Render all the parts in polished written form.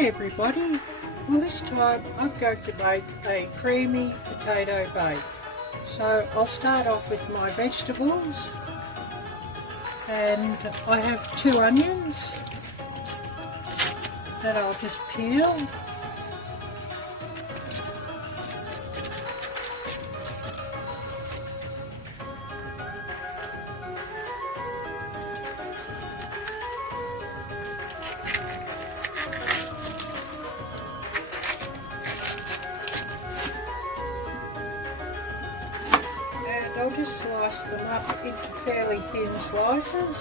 Hi everybody, well this time I'm going to make a creamy potato bake. So I'll start off with my vegetables, and I have 2 onions that I'll just peel. I'll just slice them up into fairly thin slices.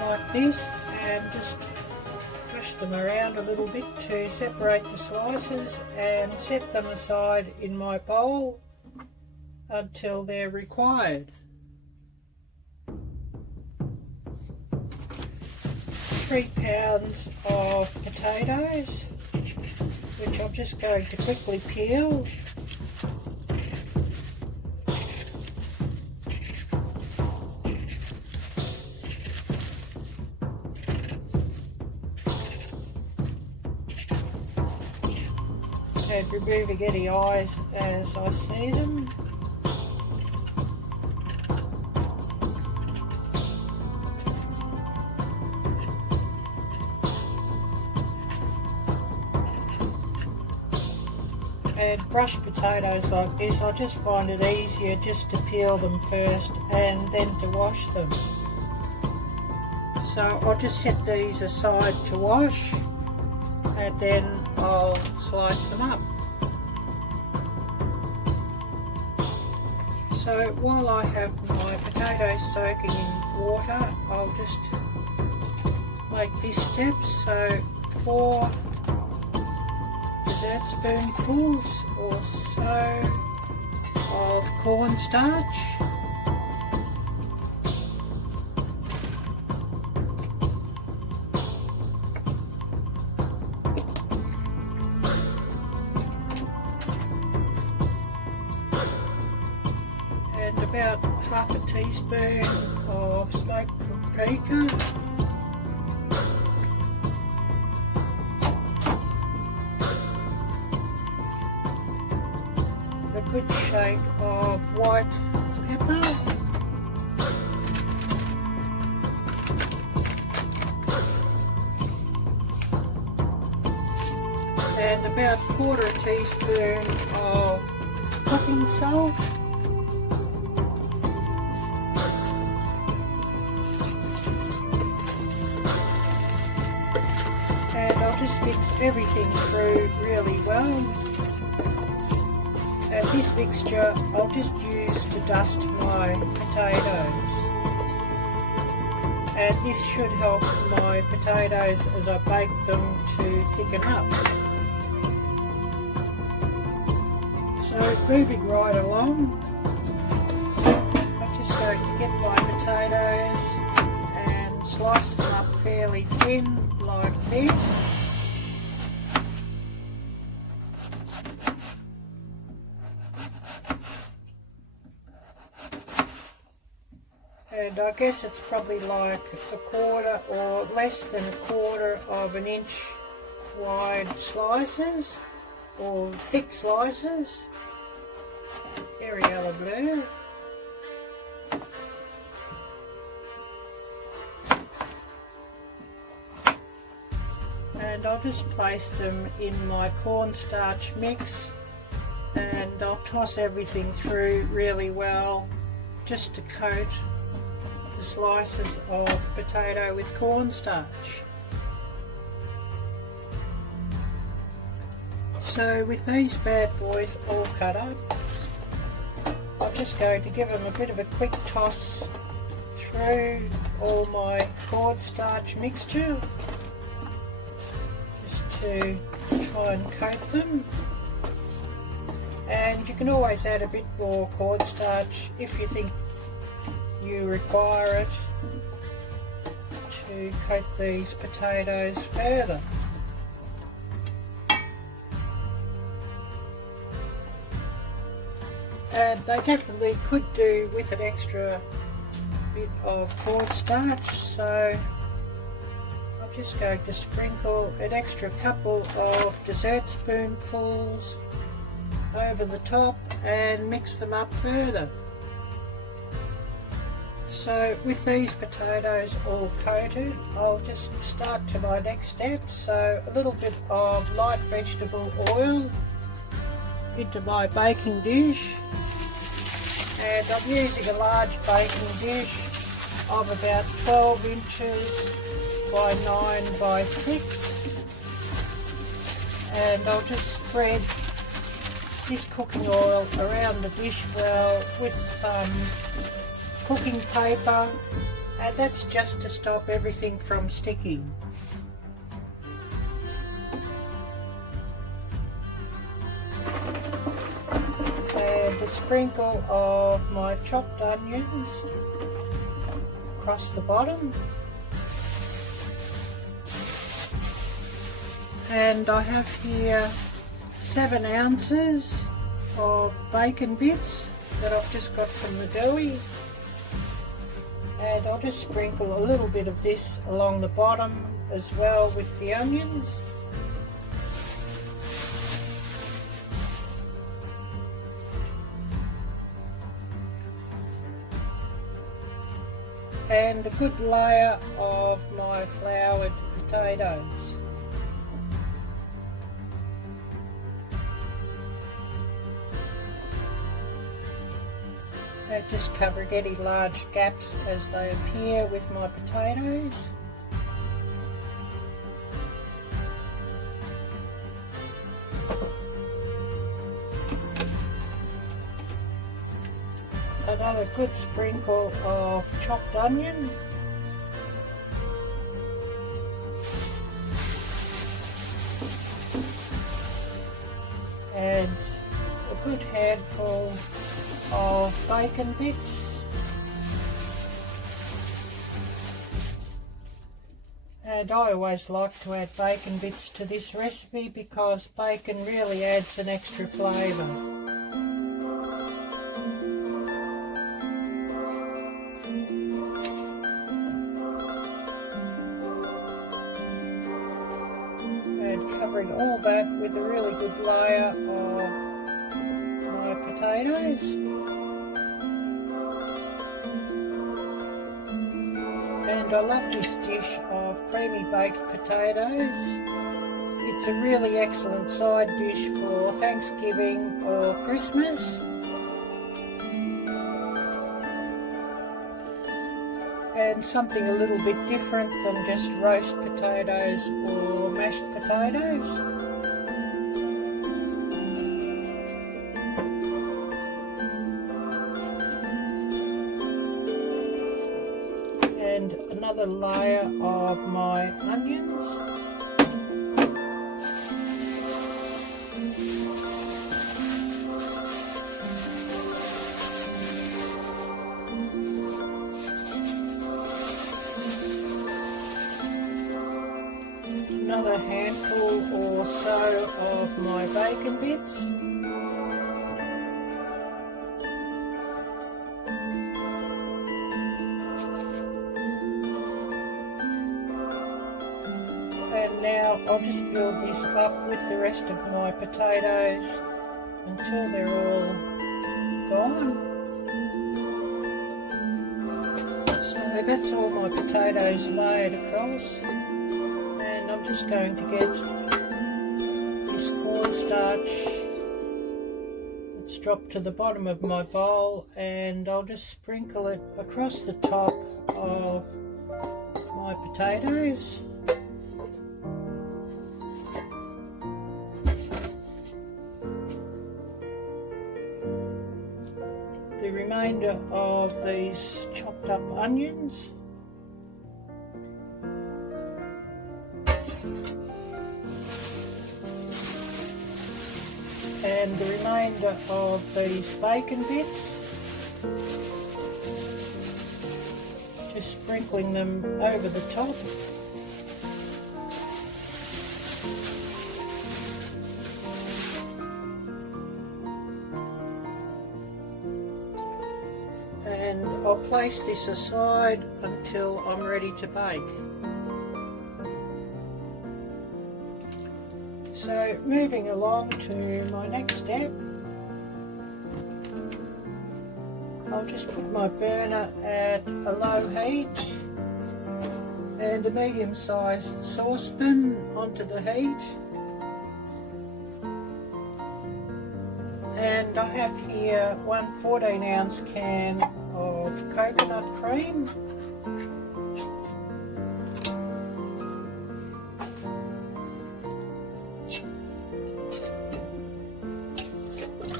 Like this, and just push them around a little bit to separate the slices and set them aside in my bowl until they're required. 3 pounds of potatoes, which I'm just going to quickly peel. And removing any eyes as I see them. And brushed potatoes like this, I just find it easier just to peel them first and then to wash them. So I'll just set these aside to wash, and then I'll slice them up. So while I have my potatoes soaking in water, I'll just make this step. So 4 dessert spoonfuls or so of cornstarch, and about half a teaspoon of smoked paprika, a good shake of white pepper, and about 1/4 teaspoon of cooking salt, and I'll just mix everything through really well. And this mixture I'll just use to dust my potatoes, and this should help my potatoes as I bake them to thicken up. So moving right along, I'm just going to get my potatoes and slice them up fairly thin like this. And I guess it's probably like 1/4 or less than 1/4 of an inch wide slices, or thick slices. Arielle blue. And I'll just place them in my cornstarch mix, and I'll toss everything through really well just to coat the slices of potato with cornstarch. So with these bad boys all cut up, I'm just going to give them a bit of a quick toss through all my cornstarch mixture, just to try and coat them. And you can always add a bit more cornstarch if you think you require it to coat these potatoes further. And they definitely could do with an extra bit of cornstarch, so I'm just going to sprinkle an extra couple of dessert spoonfuls over the top and mix them up further. So with these potatoes all coated, I'll just start to my next step. So a little bit of light vegetable oil into my baking dish, and I'm using a large baking dish of about 12 inches by 9 by 6, and I'll just spread this cooking oil around the dish well with some cooking paper, and that's just to stop everything from sticking. And a sprinkle of my chopped onions across the bottom. And I have here 7 ounces of bacon bits that I've just got from the deli. And I'll just sprinkle a little bit of this along the bottom as well with the onions. And a good layer of my floured potatoes. Just covering any large gaps as they appear with my potatoes. Another good sprinkle of chopped onion. And a good handful of bacon bits, and I always like to add bacon bits to this recipe because bacon really adds an extra flavour. And covering all that with a really good layer of my potatoes. And I love this dish of creamy baked potatoes. It's a really excellent side dish for Thanksgiving or Christmas. And something a little bit different than just roast potatoes or mashed potatoes. And another layer of my onions. Another handful or so of my bacon bits. And now I'll just build this up with the rest of my potatoes until they're all gone. So that's all my potatoes layered across, and I'm just going to get this cornstarch that's dropped to the bottom of my bowl, and I'll just sprinkle it across the top of my potatoes. The remainder of these chopped up onions, and the remainder of these bacon bits, just sprinkling them over the top. And I'll place this aside until I'm ready to bake. So moving along to my next step, I'll just put my burner at a low heat and a medium-sized saucepan onto the heat. And I have here one 14-ounce can of coconut cream.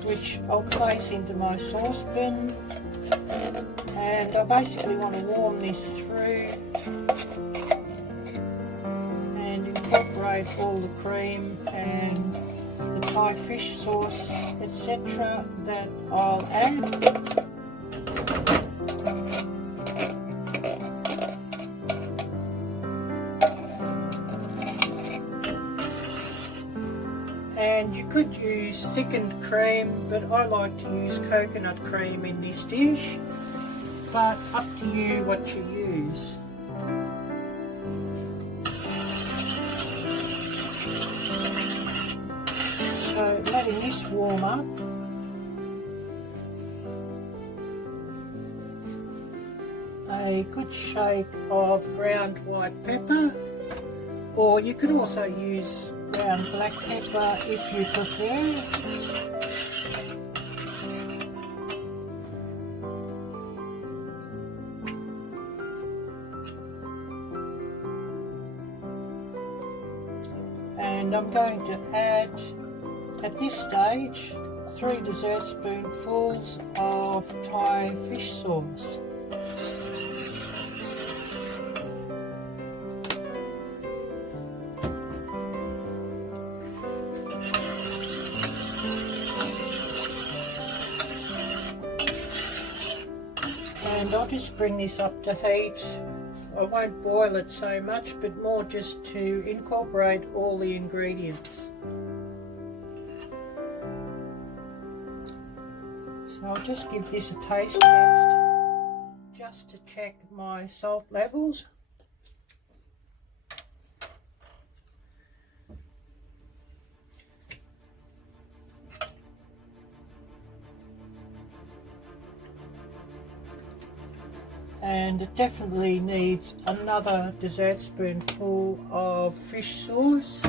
Which I'll place into my saucepan, and I basically want to warm this through and incorporate all the cream and the Thai fish sauce, etc. that I'll add. And you could use thickened cream, but I like to use coconut cream in this dish, but up to you what you use. So letting this warm up, a good shake of ground white pepper, or you could also use ground black pepper if you prefer. And I'm going to add, at this stage, 3 dessertspoonfuls of Thai fish sauce. And I'll just bring this up to heat. I won't boil it so much, but more just to incorporate all the ingredients. So I'll just give this a taste test, just to check my salt levels. And it definitely needs another dessert spoonful of fish sauce.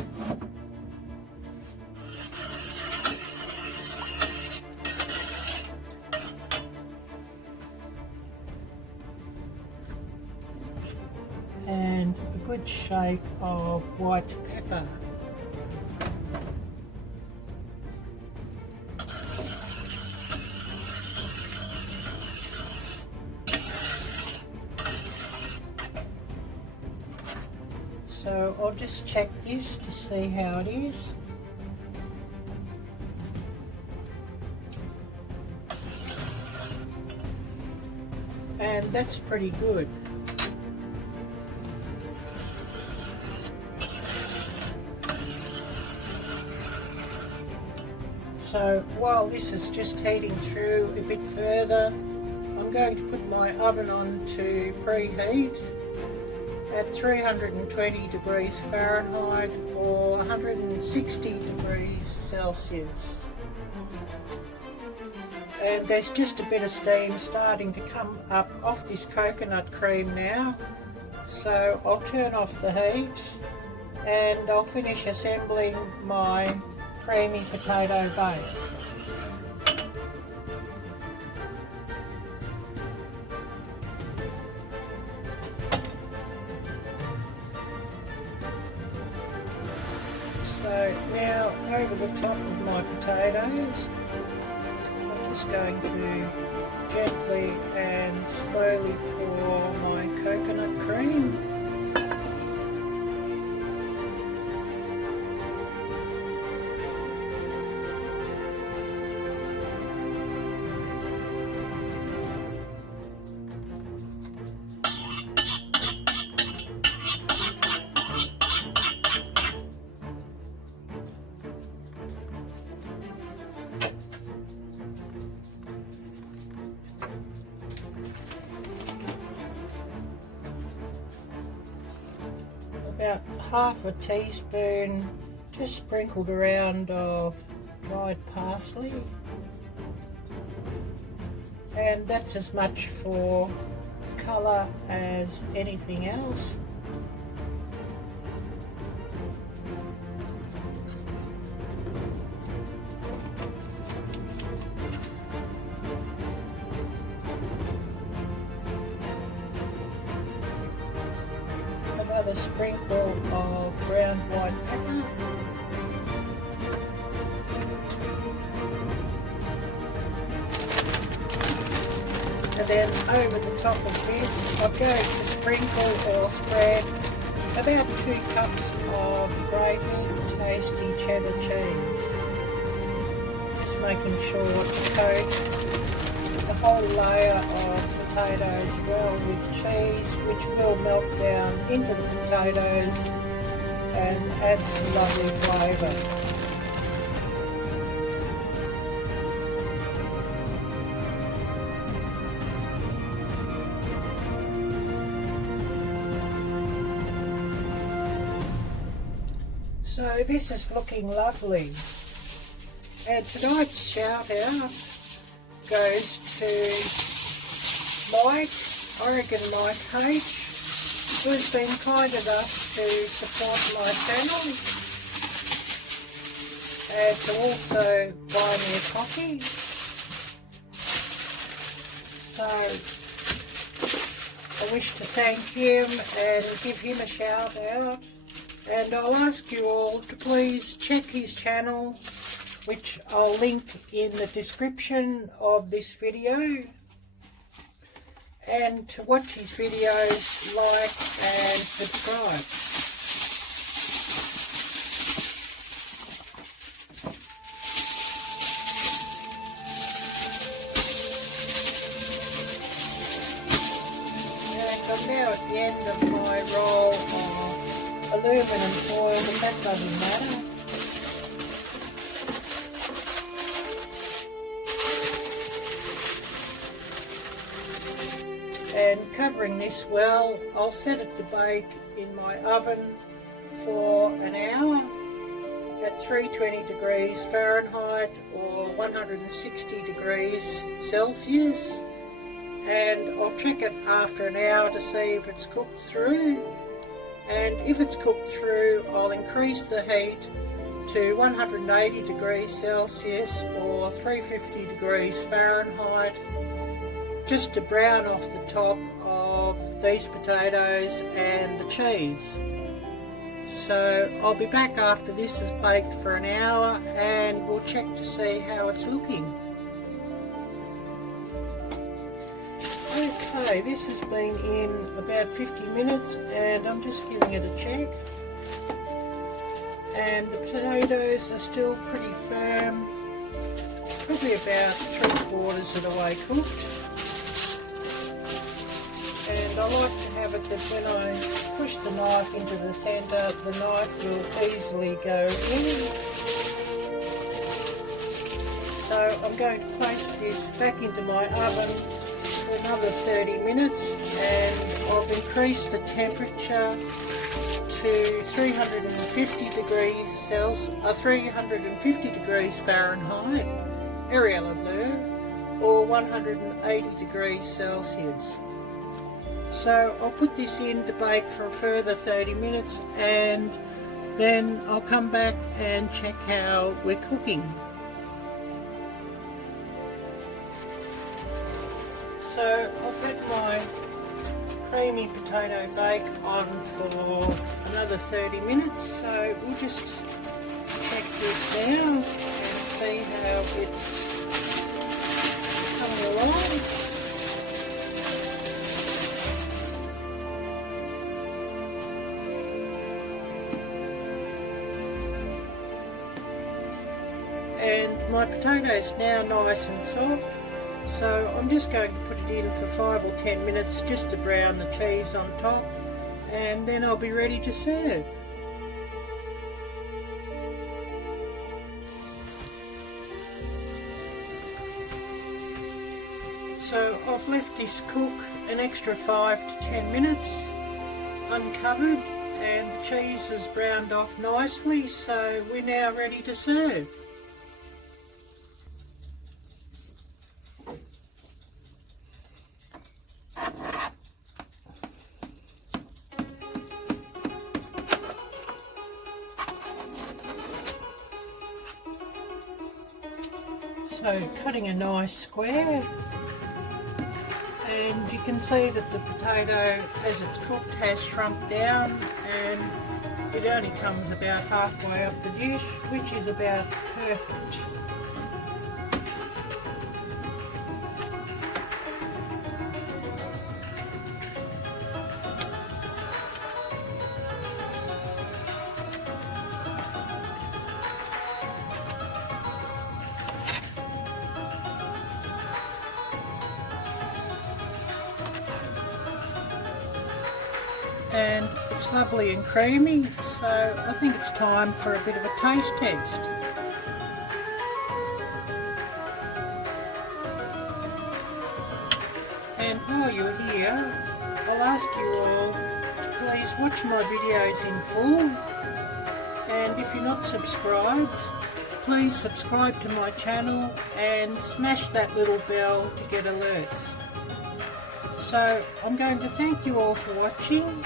And a good shake of white pepper. So I'll just check this to see how it is. And that's pretty good. So while this is just heating through a bit further, I'm going to put my oven on to preheat at 320 degrees Fahrenheit or 160 degrees Celsius. And there's just a bit of steam starting to come up off this coconut cream now. So I'll turn off the heat and I'll finish assembling my creamy potato bake. So now over the top of my potatoes, I'm just going to gently and slowly pour my coconut cream. about half a teaspoon just sprinkled around of dried parsley, and that's as much for colour as anything else. Another sprinkle of ground white pepper. And then over the top of this, I'm going to sprinkle or spread about 2 cups of grated tasty cheddar cheese. Just making sure to coat the whole layer of potatoes well with cheese, which will melt down into the potatoes and add some lovely flavour. So this is looking lovely, and tonight's shout out goes to Mike, Oregon Mike H, who's been kind enough to support my channel and to also buy me a coffee. So I wish to thank him and give him a shout out. And I'll ask you all to please check his channel, which I'll link in the description of this video, and to watch his videos, like and subscribe. And I'm now at the end of my roll of aluminum foil, but that doesn't matter. And covering this well, I'll set it to bake in my oven for an hour at 320 degrees Fahrenheit or 160 degrees Celsius. And I'll check it after an hour to see if it's cooked through. And if it's cooked through, I'll increase the heat to 180 degrees Celsius or 350 degrees Fahrenheit, just to brown off the top of these potatoes and the cheese. So I'll be back after this is baked for an hour and we'll check to see how it's looking. Okay, this has been in about 50 minutes and I'm just giving it a check. And the potatoes are still pretty firm, probably about 3/4 of the way cooked. And I like to have it that when I push the knife into the centre, the knife will easily go in. So I'm going to place this back into my oven for another 30 minutes, and I've increased the temperature to 350 degrees Celsius, 350 degrees Fahrenheit, Arielle-Viking, or 180 degrees Celsius. So I'll put this in to bake for a further 30 minutes and then I'll come back and check how we're cooking. So I've let my creamy potato bake on for another 30 minutes, so we'll just check this now and see how it's coming along. And my potato's now nice and soft, so I'm just going to put it in for 5 or 10 minutes just to brown the cheese on top, and then I'll be ready to serve. So I've left this cook an extra 5 to 10 minutes uncovered, and the cheese has browned off nicely, so we're now ready to serve. So cutting a nice square, and you can see that the potato as it's cooked has shrunk down, and it only comes about halfway up the dish, which is about perfect. And it's lovely and creamy, so I think it's time for a bit of a taste test. And while you're here, I'll ask you all to please watch my videos in full, and if you're not subscribed, please subscribe to my channel and smash that little bell to get alerts. So I'm going to thank you all for watching,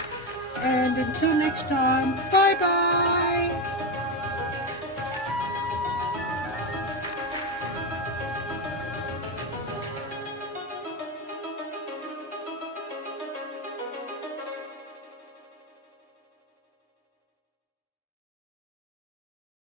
and until next time, bye bye!